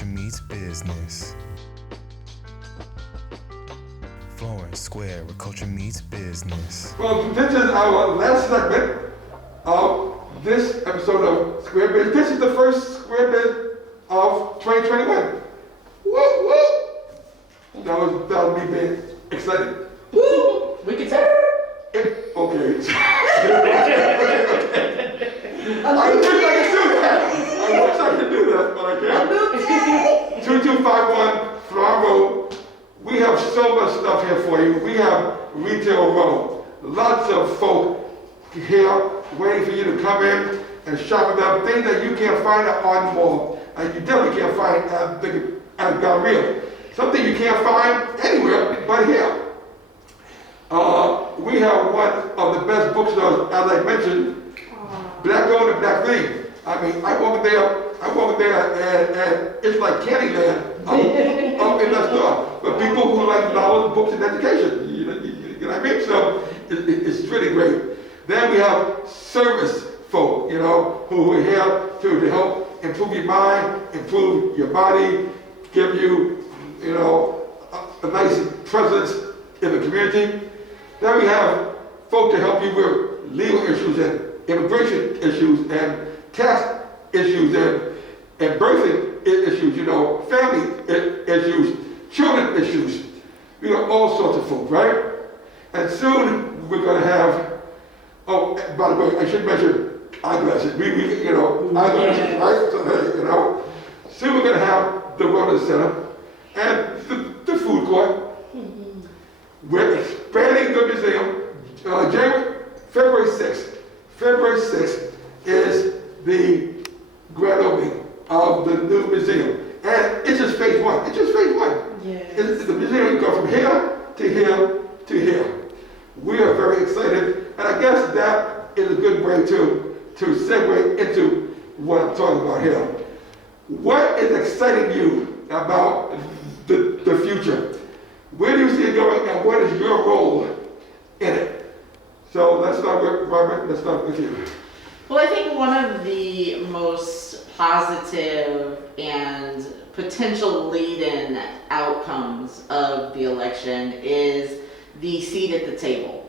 Meets business. Florence Square, where culture meets business. Well, this is our last segment of this episode of Square Biz. This is the first Square Biz of 2021. Woo, woo! That was me being excited. Woo! We can tell. Okay. I wish I could do that, but I can't. 2251 Flower Road. We have so much stuff here for you. We have Retail Row. Lots of folk here waiting for you to come in and shop with them. Things that you can't find on the mall, and you definitely can't find at Galleria. Something you can't find anywhere but here. We have one of the best bookstores, as I mentioned, Black Gold and Black Green. I mean, I walk there and it's like Candyland up in that store. But people who like novels, books, and education, you know what I mean? So it's really great. Then we have service folk, who are here to help improve your mind, improve your body, give you, a nice presence in the community. Then we have folk to help you with legal issues and immigration issues and tax issues and birthing issues, family issues, children issues. We got all sorts of folk, right? And soon we're going to have, by the way, I should mention eyeglasses. Eyeglasses, right? So, soon we're going to have the Wellness Center and the food court. We're expanding the museum. February 6th. February 6th is the grand opening of the new museum. And it's just phase one. It's just phase one. Yes. The museum goes from here to here to here. We are very excited. And I guess that is a good way to segue into what I'm talking about here. What is exciting you about the future? Where do you see it going, and what is your role in it? So let's start with Robert. Let's start with you. Well, I think one of the most positive and potential lead-in outcomes of the election is the seat at the table.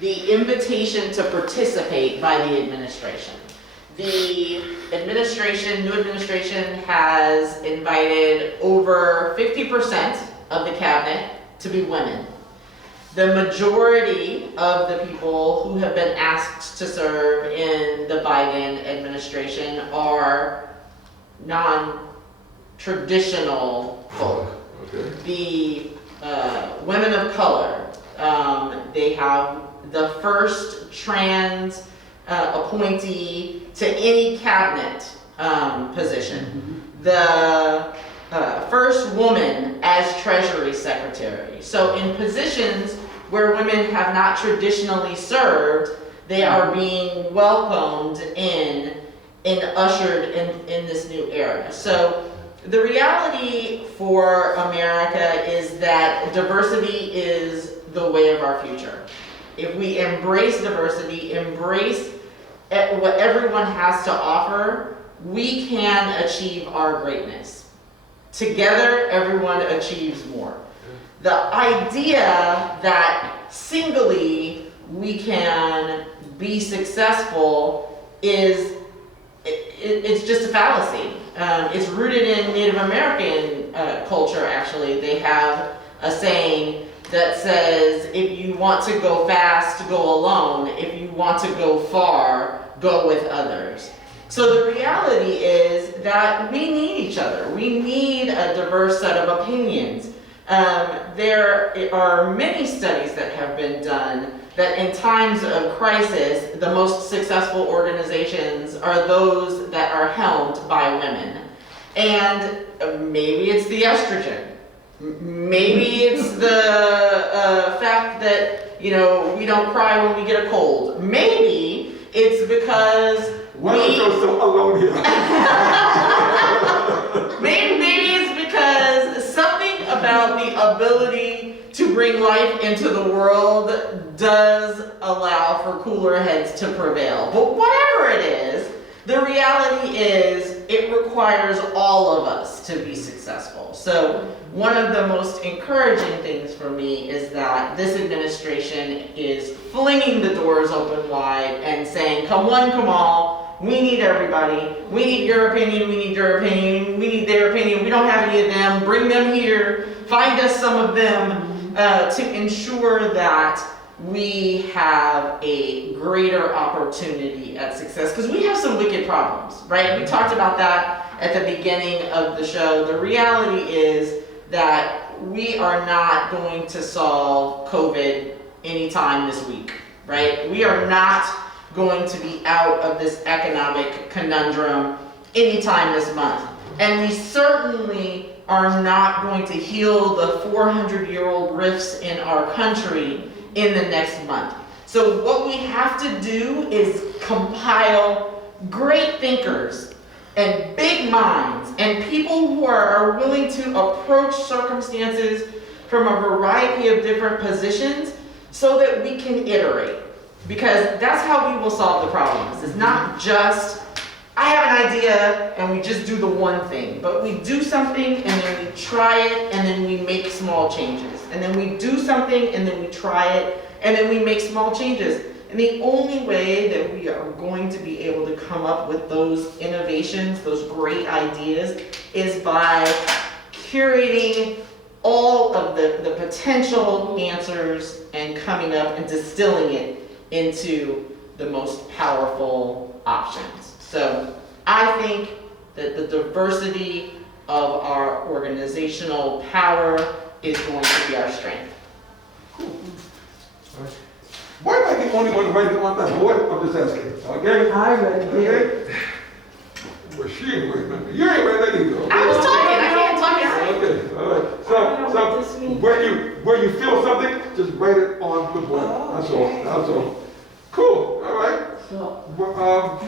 The invitation to participate by the administration. The new administration has invited over 50% of the cabinet to be women. The majority of the people who have been asked to serve in the Biden administration are non-traditional folk. Okay. The women of color, they have the first trans appointee to any cabinet position. The first woman as Treasury Secretary. So in positions where women have not traditionally served, they are being welcomed in and ushered in this new era. So the reality for America is that diversity is the way of our future. If we embrace diversity, embrace what everyone has to offer, we can achieve our greatness. Together, everyone achieves more. The idea that singly we can be successful it's just a fallacy. It's rooted in Native American culture, actually. They have a saying that says, if you want to go fast, go alone. If you want to go far, go with others. So the reality is that we need each other. We need a diverse set of opinions. There are many studies that have been done that in times of crisis, the most successful organizations are those that are helmed by women. And maybe it's the estrogen. Maybe it's the fact that, we don't cry when we get a cold. Maybe it's because why do I feel so alone here? Maybe it's because something about the ability to bring life into the world does allow for cooler heads to prevail. But whatever it is, The reality is it requires all of us to be successful. So one of the most encouraging things for me is that this administration is flinging the doors open wide and saying, come one, come all, we need everybody. We need your opinion, we need your opinion, we need their opinion. We don't have any of them. Bring them here. Find us some of them to ensure that we have a greater opportunity at success, because we have some wicked problems, right? We talked about that at the beginning of the show. The reality is that we are not going to solve COVID anytime this week, right? We are not going to be out of this economic conundrum anytime this month. And we certainly are not going to heal the 400-year-old rifts in our country in the next month. So what we have to do is compile great thinkers and big minds and people who are willing to approach circumstances from a variety of different positions so that we can iterate. Because that's how we will solve the problems. It's not just, I have an idea and we just do the one thing, but we do something and then we try it and then we make small changes. And then we do something and then we try it and then we make small changes. And the only way that we are going to be able to come up with those innovations, those great ideas, is by curating all of the potential answers and coming up and distilling it into the most powerful options. So I think that the diversity of our organizational power is going to be our strength. Why am I the only one writing on that board? I'm just asking, okay? I read it. Okay? Well, she ain't writing nothing. You ain't writing nothing either. I was talking, I can't talk. Okay, all right. So when you feel something, just write it on the board. That's all. That's all. Cool. All right. So, Well,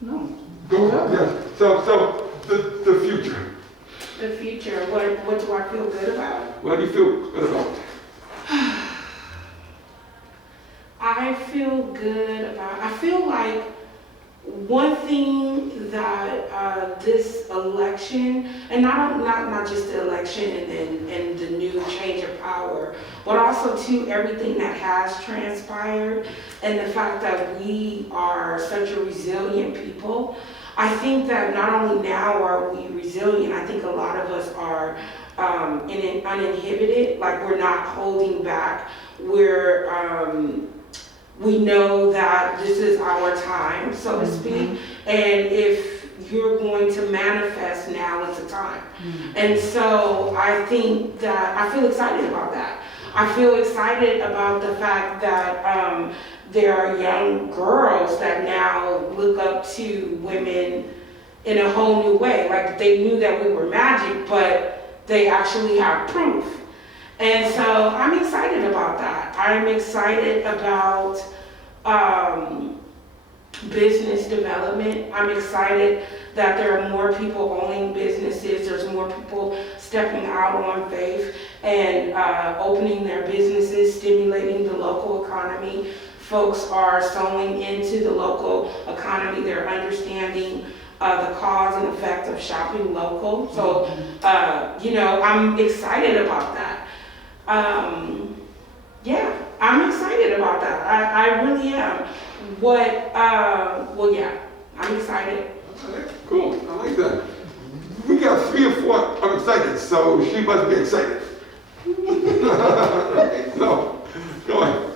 no. go. Yes. So the future. The future, what do I feel good about? What do you feel good about? I feel like one thing that this election, and not just the election and the new change of power, but also to everything that has transpired and the fact that we are such a resilient people. I think that not only now are we resilient, I think a lot of us are uninhibited, like we're not holding back. We know that this is our time, so to speak, and if you're going to manifest, now is the time. And so I think that I feel excited about that. I feel excited about the fact that there are young girls that now look up to women in a whole new way. Like they knew that we were magic, but they actually have proof. And so I'm excited about that. I'm excited about business development. I'm excited that there are more people owning businesses. There's more people stepping out on faith and opening their businesses, stimulating the local economy. Folks are sewing into the local economy. They're understanding the cause and effect of shopping local. So, I'm excited about that. Yeah, I'm excited about that. I really am. I'm excited. Okay, cool. I like that. We got 3 or 4 I'm excited, so she must be excited. So, go ahead.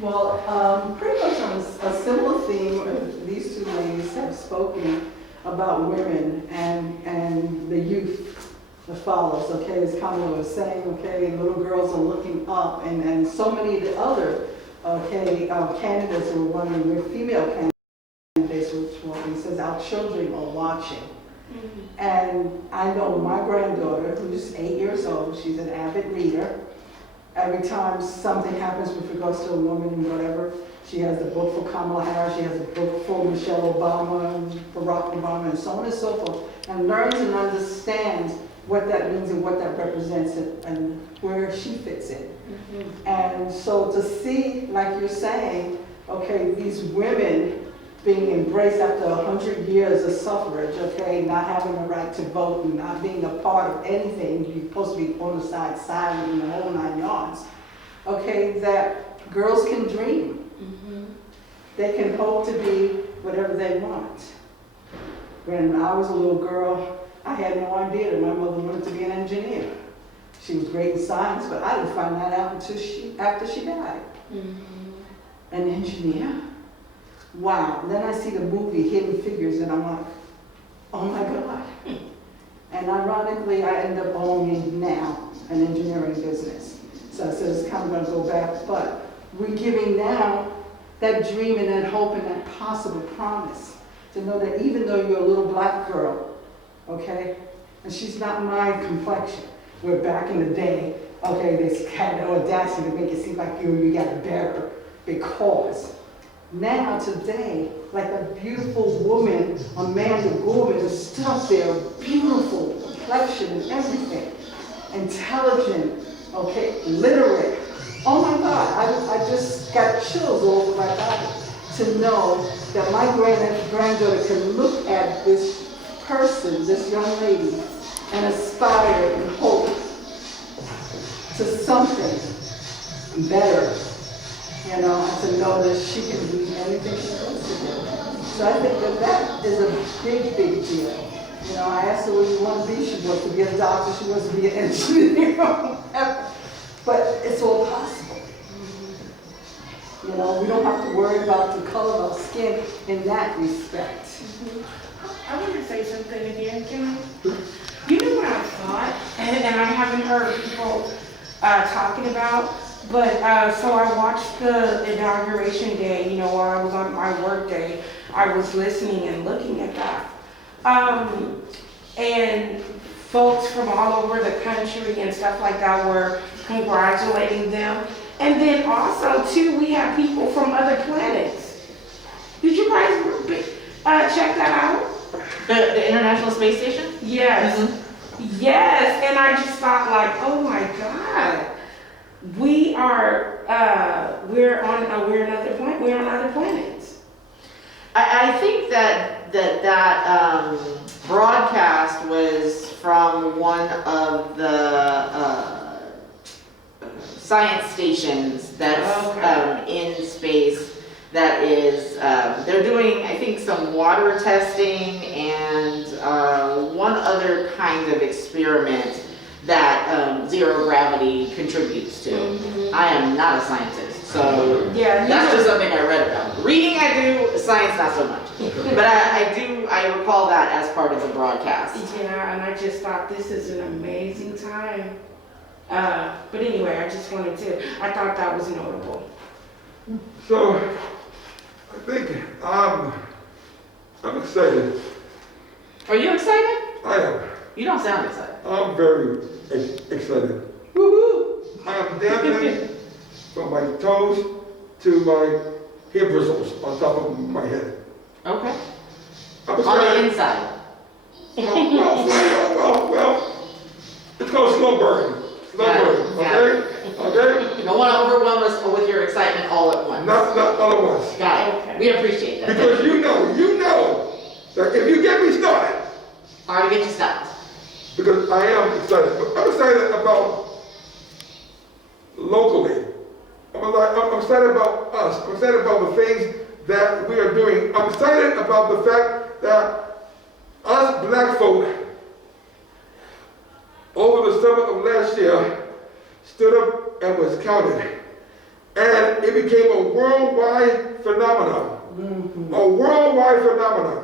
Well, pretty much on a similar theme, these two ladies have spoken about women and the youth that follows. Okay, as Kamala was saying, okay, little girls are looking up, and so many of the other candidates who were running, were female candidates, which says our children are watching. And I know my granddaughter, who's 8 years old, she's an avid reader. Every time something happens with regards to a woman and whatever, she has the book for Kamala Harris, she has a book for Michelle Obama, and Barack Obama, and so on and so forth, and learns and understands what that means and what that represents and where she fits in. And so to see, like you're saying, okay, these women being embraced after 100 years of suffrage, okay, not having the right to vote and not being a part of anything, you're supposed to be on the side, silent, and the whole 9 yards, okay, that girls can dream. They can hope to be whatever they want. When I was a little girl, I had no idea that my mother wanted to be an engineer. She was great in science, but I didn't find that out until after she died. An engineer? Wow. Then I see the movie Hidden Figures and I'm like, oh my God. And ironically, I end up owning now an engineering business. So I said it's kind of going to go back, but we're giving now that dream and that hope and that possible promise to know that even though you're a little black girl, okay, and she's not my complexion, where back in the day, okay, they had the audacity to make it seem like you got it better because now today, like a beautiful woman, Amanda Gorman is still up there, beautiful complexion and everything, intelligent, okay, literate. Oh my God, I just got chills all over my body to know that my granddaughter can look at this person, this young lady, and aspire and hope to something better, you know, and to know that she can do anything she wants to do. So I think that that is a big, big deal. You know, I asked her what you want to be. She wants to be a doctor, she wants to be an engineer, but it's all possible. You know, we don't have to worry about the color of our skin in that respect. I want to say something again, can I? You know what I thought, and I haven't heard people talking about, but so I watched the inauguration day, you know, while I was on my work day, I was listening and looking at that. And folks from all over the country and stuff like that were congratulating them. And then also, too, we have people from other planets. Did you guys check that out? The International Space Station? Yes. Yes, and I just thought like, oh my God, we're on other planets. I think that broadcast was from one of the science stations that's in space. That is, they're doing, I think, some water testing and one other kind of experiment that zero gravity contributes to. I am not a scientist, so that's just something I read about. Reading I do, science not so much. But I recall that as part of the broadcast. Yeah, and I just thought this is an amazing time. But anyway, I thought that was notable. So, I think I'm excited. Are you excited? I am. You don't sound excited. I'm very excited. Woohoo! I'm dancing from my toes to my hair bristles on top of my head. Okay. I'm On the excited. inside. Well, it's called slow burn. Slow burn, okay? Okay? You don't want to overwhelm us with your excitement all at once. Not all at once. Got it. Okay. We appreciate that. Because you know that if you get me started, Hard to get you stopped. because I am excited. I'm excited about locally. I'm excited about us. I'm excited about the things that we are doing. I'm excited about the fact that us black folk over the summer of last year stood up and was counted. And it became a worldwide phenomenon. A worldwide phenomenon.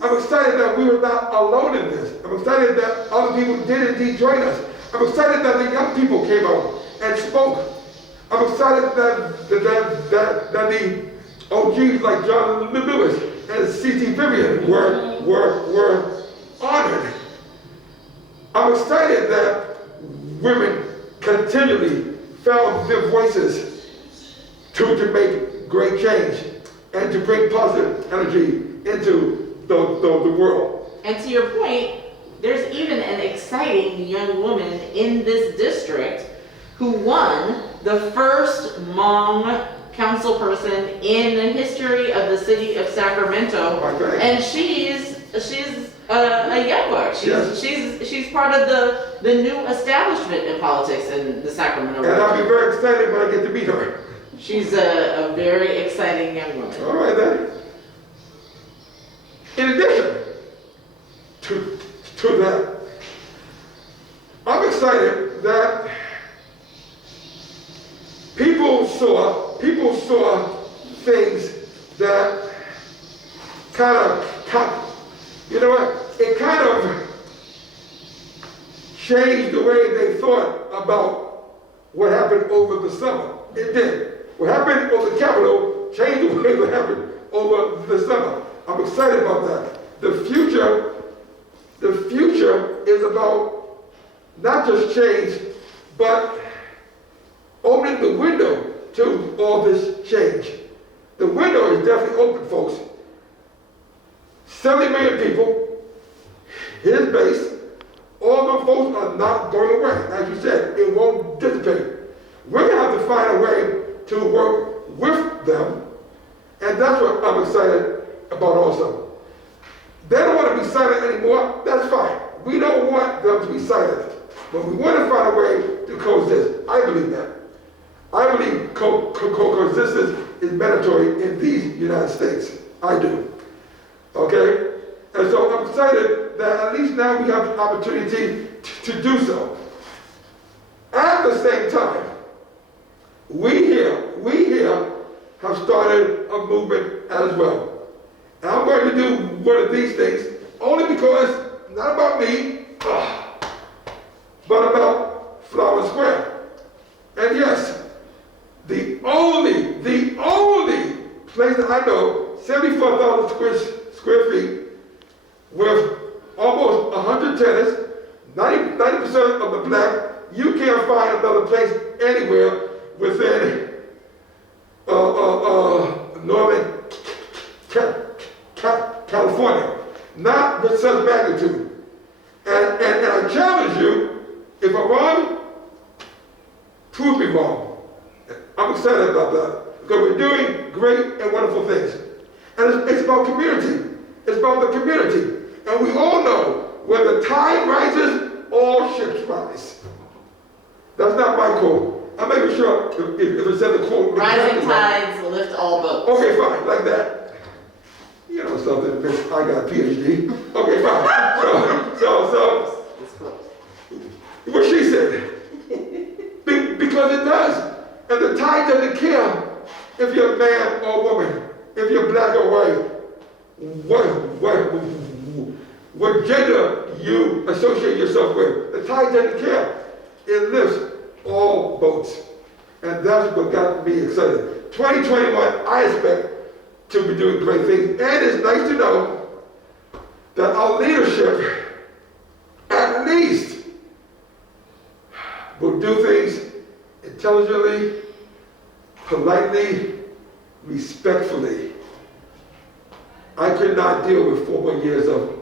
I'm excited that we were not alone in this. I'm excited that other people did indeed join us. I'm excited that the young people came out and spoke. I'm excited that the OGs like John Lewis and C.T. Vivian were honored. I'm excited that women continually found their voices to make great change and to bring positive energy into the world. And to your point, there's even an exciting young woman in this district who won the first Hmong council person in the history of the city of Sacramento. Okay. And she's a young buck. Yes. She's part of the new establishment in politics in the Sacramento And I'll be region. very excited when I get to meet her. She's a very exciting young woman. All right then. In addition to that, I'm excited that people saw things that kind of, you know what, it kind of changed the way they thought about what happened over the summer. It did. What happened over the Capitol changed the way it happened over the summer. I'm excited about that. The future is about not just change, but opening the window to all this change. The window is definitely open, folks. 70 million people, his base, all the folks are not going away. As you said, it won't dissipate. We're going to have to find a way to work with them, and that's what I'm excited about also. They don't want to be silent anymore, that's fine. We don't want them to be silent, but we want to find a way to coexist. I believe that. I believe coexistence is mandatory in these United States. I do. Okay? And so I'm excited that at least now we have the opportunity to do so. At the same time, we here have started a movement as well. And I'm going to do one of these things only because, not about me, but about Flower Square. And yes, the only place that I know, 74,000 square feet, with almost 100 tenants, 90% of the black, you can't find another place anywhere within Northern California, not with such magnitude. And I challenge you, if I'm wrong, prove me wrong. I'm excited about that, because we're doing great and wonderful things. And it's about community. It's about the community. And we all know, when the tide rises, all ships rise. That's not my quote. I'm making sure if it says the quote. Rising tides lift all boats. Okay, fine, like that. You know something, miss, I got a PhD. Okay, fine. So, what she said. Because it does. And the tide doesn't care if you're a man or woman, if you're black or white, what gender you associate yourself with. The tide doesn't care. It lifts all boats. And that's what got me excited. 2021, I expect to be doing great things. And it's nice to know that our leadership, at least, will do things intelligently, politely, respectfully. I could not deal with 4 more years of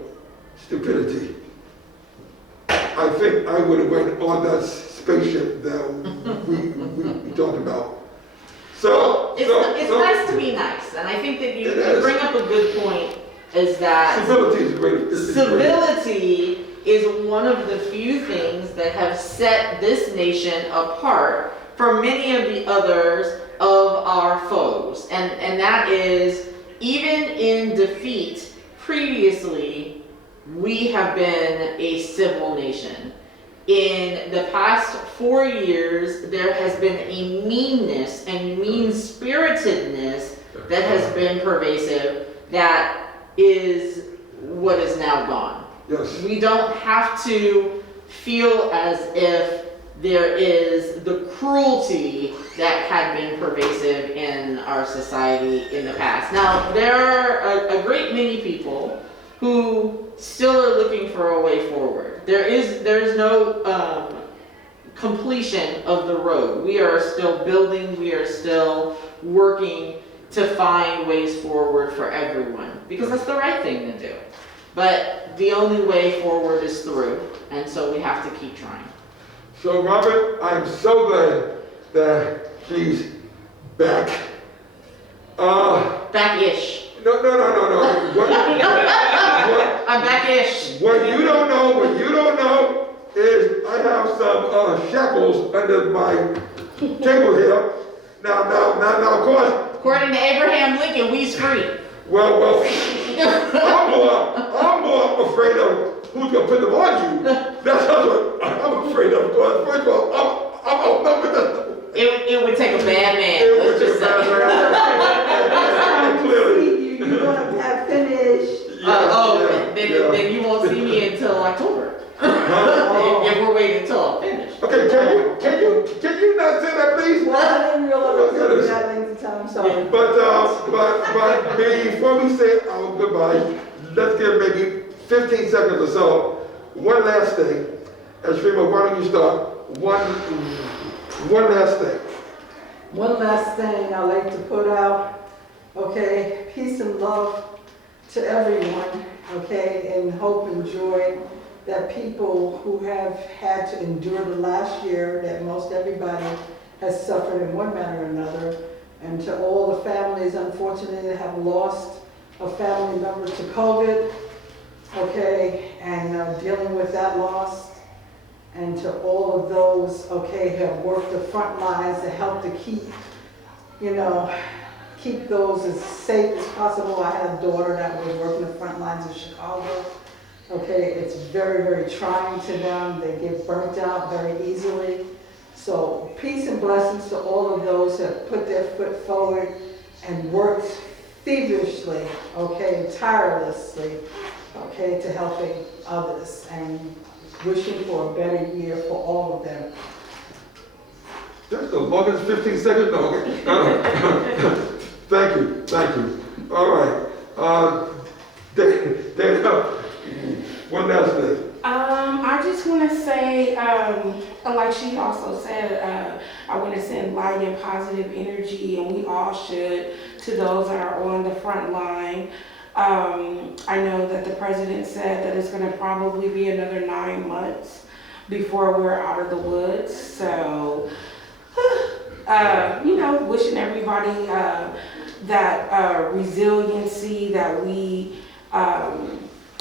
stupidity. I think I would have went on that spaceship that we talked about. It's nice to be nice, and I think that you bring up a good point, is that civility is great. Civility is one of the few things that have set this nation apart from many of the others of our foes. And that is, even in defeat previously, we have been a civil nation. In the past 4 years, there has been a meanness and mean-spiritedness that has been pervasive that is what is now gone. Yes. We don't have to feel as if there is the cruelty that had been pervasive in our society in the past. Now, there are a great many people who still are looking for a way forward. There is no completion of the road. We are still building, we are still working to find ways forward for everyone, because that's the right thing to do. But the only way forward is through, and so we have to keep trying. So Robert, I'm so glad that she's back Back-ish. No. What, I'm back-ish. what you don't know is I have some shackles under my table here. Now, of course, According to Abraham Lincoln, we's free. well, I'm more afraid of who's gonna put them on you. That's what I'm afraid of. Because first of all, I'm outnumbered. It would take a bad man. It Let's was just just say. clearly. You're gonna have finished. Then you won't see me until October. If we're waiting until I'm finished. Okay, can you not say that, please? Well, I didn't realize it was Oh, that length of time, sorry. But before we say our goodbye, let's give maybe 15 seconds or so. One last thing. Esrima, why don't you start? One last thing. One last thing I'd like to put out, okay, peace and love to everyone, okay, and hope and joy that people who have had to endure the last year, that most everybody has suffered in one manner or another, and to all the families, unfortunately, that have lost a family member to COVID, okay, and dealing with that loss, and to all of those, okay, who have worked the front lines to help to keep, keep those as safe as possible. I had a daughter that was working the front lines of Chicago. Okay, it's very, very trying to them. They get burnt out very easily. So peace and blessings to all of those who have put their foot forward and worked feverishly, okay, tirelessly, okay, to helping others, and wishing for a better year for all of them. That's the longest 15 seconds. No, okay. Thank you. All right. Dana, one last thing. I just want to say, like she also said, I want to send light and positive energy, and we all should, to those that are on the front line. I know that the president said that it's going to probably be another 9 months before we're out of the woods. So, wishing everybody that resiliency that we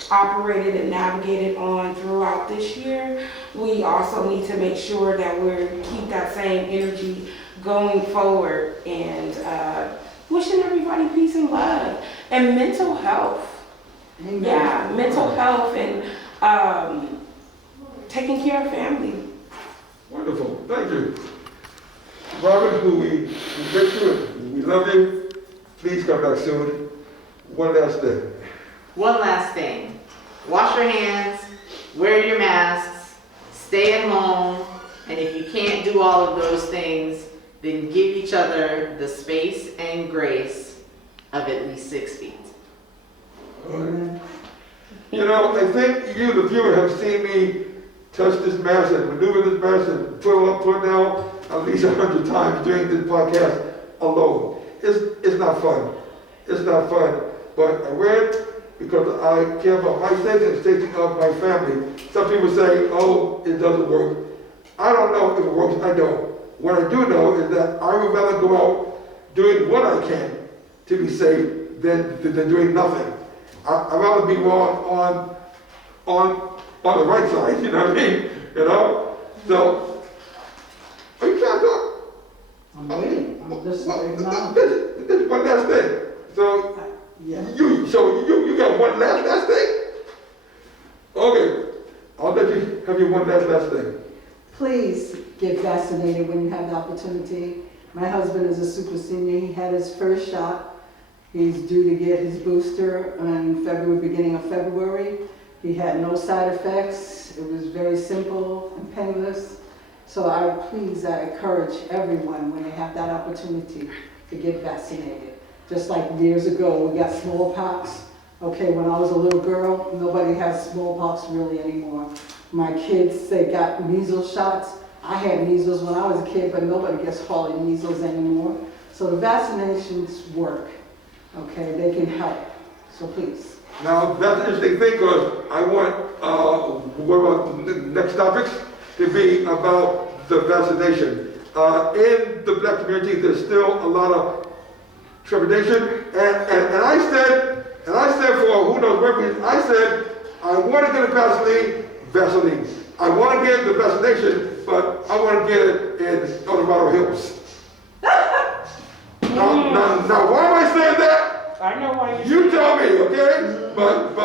operated and navigated on throughout this year. We also need to make sure that we keep that same energy going forward, and wishing everybody peace and love and mental health. Amen. Yeah, mental health and taking care of family. Wonderful. Thank you. Robert, who we miss you, we love you. Please come back soon. One last thing. One last thing. Wash your hands, wear your masks, stay at home, and if you can't do all of those things, then give each other the space and grace of at least 6 feet. Amen. I think you, the viewer, have seen me touch this mask and maneuver this mask and pull up, pull down at least 100 times during this podcast alone. It's not fun. It's not fun. But I wear it because I care about my safety and safety of my family. Some people say, oh, it doesn't work. I don't know if it works. I don't. What I do know is that I would rather go out doing what I can to be safe than doing nothing. I'd rather be wrong on the right side, you know what I mean? So, are you trying to talk? I'm waiting. I'm just waiting now. This is one last thing. So, Yeah. you got one last thing? Okay, I'll let you have your one last thing. Please get vaccinated when you have the opportunity. My husband is a super senior. He had his first shot. He's due to get his booster in beginning of February. He had no side effects. It was very simple and painless. So I encourage everyone when they have that opportunity to get vaccinated. Just like years ago, we got smallpox. Okay, when I was a little girl, nobody has smallpox really anymore. My kids, they got measles shots. I had measles when I was a kid, but nobody gets hardly measles anymore. So the vaccinations work. Okay, they can help. So please. Now, that's an interesting thing, because I want, what about the next topics to be about the vaccination. In the black community, there's still a lot of trepidation, and I said for who knows what reason, I said, I want to get a Vaseline. I want to get the vaccination, but I want to get it in Colorado Hills. Now, why am I saying that? I know why You tell me, okay? But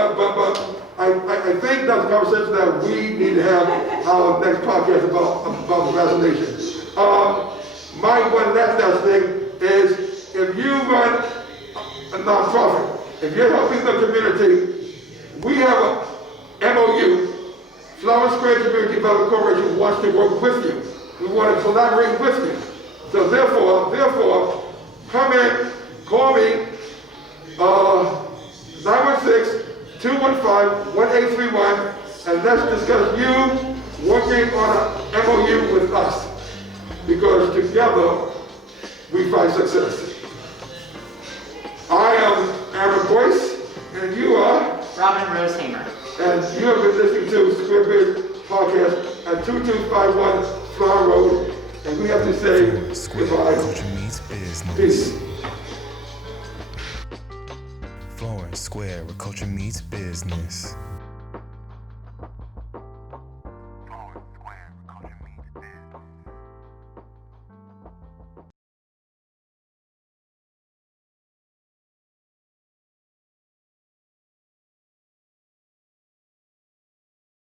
I think that's a conversation that we need to have our next podcast about the vaccination. My one last thing is, if you run a nonprofit, if you're helping the community, we have a MOU, Flower Square Community Development Corporation wants to work with you. We want to collaborate with you. So therefore, come in, call me, 916-215-1831, and let's discuss you working on an MOU with us. Because together, we find success. I am Aaron Boyce, and you are? Robin Rosehamer. And you have been listening to Square Biz Podcast at 2251 Flower Road, and we have to say Florence Square goodbye. Culture Meets Business. Peace. Florence Square where culture meets business.